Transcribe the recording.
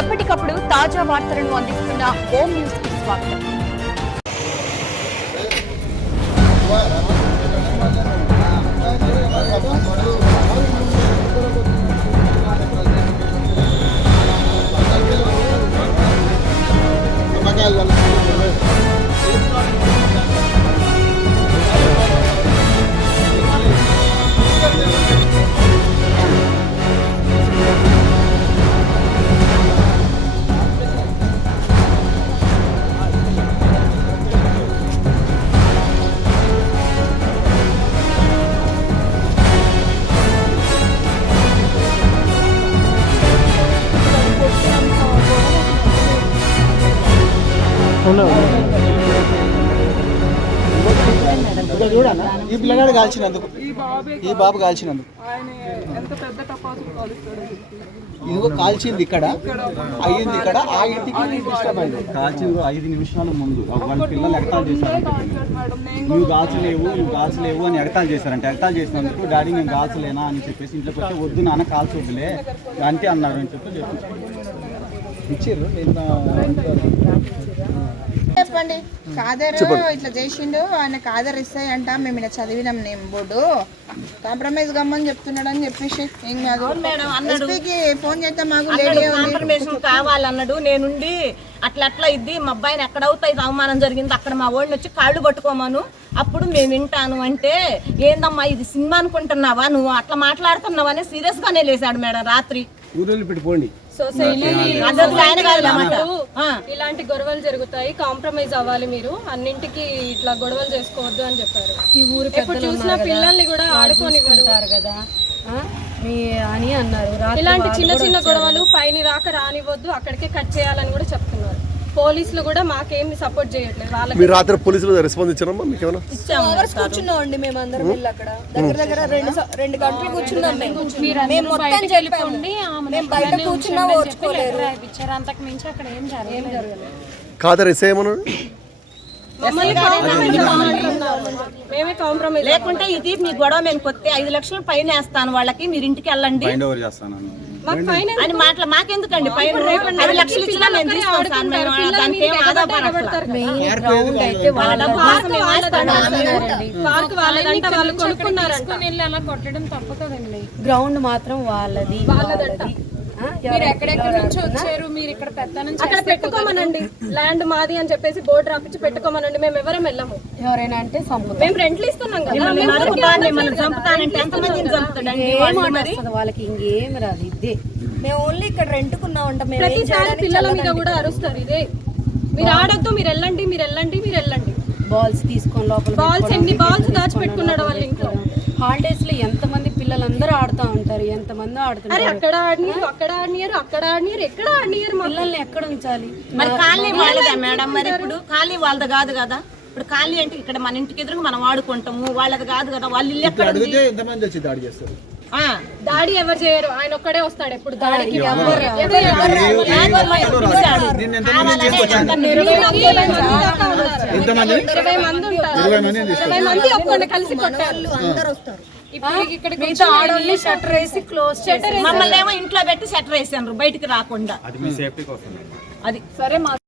ఎప్పటికప్పుడు తాజా వార్తలను అందిస్తున్న హోమ్ న్యూస్కి స్వాగతం. ఇక్కడ చూడన్న ఈ పిల్లగాడు కాల్చినందుకు. ఈ బాబే ఈ బాబు కాల్చినందుకు. ఆయన ఎంత పెద్ద టపాసులు కాలుస్తాడో ఇదిగో కాల్చింది ఇక్కడ అయ్యింది ఇక్కడ ఆ ఇంటికి డిస్టర్బ్ అయింది కాల్చిన ఐదు నిమిషాల ముందు. వాళ్ళ పిల్లలు ఎగతాలు చేశారంట. నేను నువ్వు కాల్చలేవు నువ్వు కాల్చలేవు అని ఎగతాలు చేశారంట. ఎగతాలు చేసినందుకు డాడీ నేను కాల్చలేనా? అని చెప్పేసి ఇంట్లోకి వస్తే వద్దు నాన్న కాల్చొద్దులే. అంతే అన్నారు అని చెప్పి చెప్పి ఇచ్చిర్రు నిన్న చెప్పండి. కాదర్ ఇట్లా చేసిండు ఆయన కాదర్ ఇస్తాయి అంట మేము ఇలా చదివినాం నేను బోర్డు. కాంప్రమైజ్ గమ్మని చెప్తున్నాడు అని చెప్పేసి ఏం కాదు. ఎస్పీకి ఫోన్ చేస్తే మాకు లేడీ ఉంది కాన్ఫర్మేషన్ కావాలన్నాడు నేనుండి అట్లా అట్లా ఇది మా అబ్బాయిని ఎక్కడ అవుతాయి అవమానం జరిగింది అక్కడ మా ఓడిని వచ్చి కాళ్ళు పట్టుకోమను. అప్పుడు మేము వింటాను అంటే ఏందమ్మా ఇది సినిమా అనుకుంటున్నావా? నువ్వు అట్లా మాట్లాడుతున్నావని సీరియస్ గానే లేసాడు మేడం రాత్రి. ఊరు పెట్టుకోండి ఇలాంటి గొడవలు జరుగుతాయి. కాంప్రమైజ్ అవ్వాలి మీరు. అన్నింటికి ఇట్లా గొడవలు చేసుకోవద్దు అని చెప్పారు. ఈ ఊరు ఎప్పుడు చూసినా పిల్లల్ని కూడా ఆడుకోనివ్వరు. కదా. ఆ? మీ అని అన్నారు. ఇలాంటి చిన్న చిన్న. గొడవలు పైన దాకా రానివ్వద్దు. అక్కడికే కట్ చేయాలని కూడా చెప్తున్నారు. పోలీసులు కూడా మాకేమి సపోర్ట్ చేయట్లేదు. వాళ్ళకి మీరు రాత్రి పోలీసులు రెస్పాన్స్ ఇచ్చారమ్మా? మీకు ఏమైనా? అవర్స్ కూర్చున్నాం అండి మేము అందరం వెళ్ళి అక్కడ దగ్గర దగ్గర రెండు స- రెండు గంటలు కూర్చున్నాం మేము. మేము మొత్తం మేము బయట కూర్చున్నా ఓర్చుకోలేరు. ఇచ్చారు అంతకు మించి అక్కడ ఏం జరగలేదు. ఎస్ఐ ఏమన్నాడు? అవ్వాలంటున్నారు. మేమే కాంప్రమైజ్ లేకుంటే ఇది మీ గొడవ మేము కొత్తే ఐదు లక్షలు పైన వేస్తాను వాళ్ళకి మీరు ఇంటికి వెళ్ళండి. అని మాటలు మాకెందుకండి? పైన ఐదు లక్షలు ఇచ్చినా మేము తీసుకోం సార్ మేము దానికి ఏం ఆధారపడ గ్రౌండ్ మాత్రం వాళ్ళది వాళ్ళది? మీరు ఎక్కడెక్కడ నుంచి వచ్చారు? మీరు ఇక్కడ అక్కడ పెట్టుకోమనండి. ల్యాండ్ మాది అని చెప్పేసి బోర్డు రాపించి పెట్టుకోమనండి. మేము ఎవరం వెళ్ళము. ఎవరైనా అంటే మేము రెంట్లు ఇస్తున్నాం కదా. వాళ్ళకి ఇంకేం రాదు ఇదే. మేము ఓన్లీ ఇక్కడ రెంట్కున్నాం అంట ఏం ప్రతిసారి పిల్లల మీద కూడా అరుస్తారు ఇదే. మీరు ఆడొద్దు మీరు వెళ్ళండి మీరు వెళ్ళండి మీరు వెళ్ళండి. బాల్స్ తీసుకొని లోపల బాల్స్ ఎన్ని బాల్స్ దాచిపెట్టుకున్నాడు వాళ్ళ ఇంట్లో? హాలిడేస్ ఆడుతూ ఉంటారు ఎంత మంది అరే ఆడుతుంటారు అక్కడ ఆడినారు అక్కడ ఆడినారు అక్కడ ఆడినారు ఎక్కడ ఆడినారు పిల్లల్ని ఎక్కడ ఉంచాలి? మరి కాలనీ వాళ్ళదా మేడం మరి ఇప్పుడు? కాలనీ వాళ్ళది కాదు కదా. ఇప్పుడు కాలనీ అంటే ఇక్కడ మన ఇంటికి ఎదురుగా మనం వాడుకుంటాము వాళ్ళది కాదు కదా. వాళ్ళ ఇల్లు ఎక్కడ ఎంతమంది వచ్చి దాడి చేస్తారు? ఆ. దాడి ఎవరు చేయరు. ఆయన ఒక్కడే వస్తాడు ఎప్పుడు. దాడికి ఎంతమంది ఇరవై మంది. ఎంతమంది? ఉంటారు. ఇరవై మంది ఒక్కడిని కలిసి కొట్టారు. అందరు వస్తారు మిగతా ఆడోళ్ళని షట్టర్ వేసి క్లోజ్ చేసి మమ్మల్ని ఏమో ఇంట్లో పెట్టి షట్టర్ వేసారు బయటికి రాకుండా. అది మీ సేఫ్టీ కోసం అది. సరే మా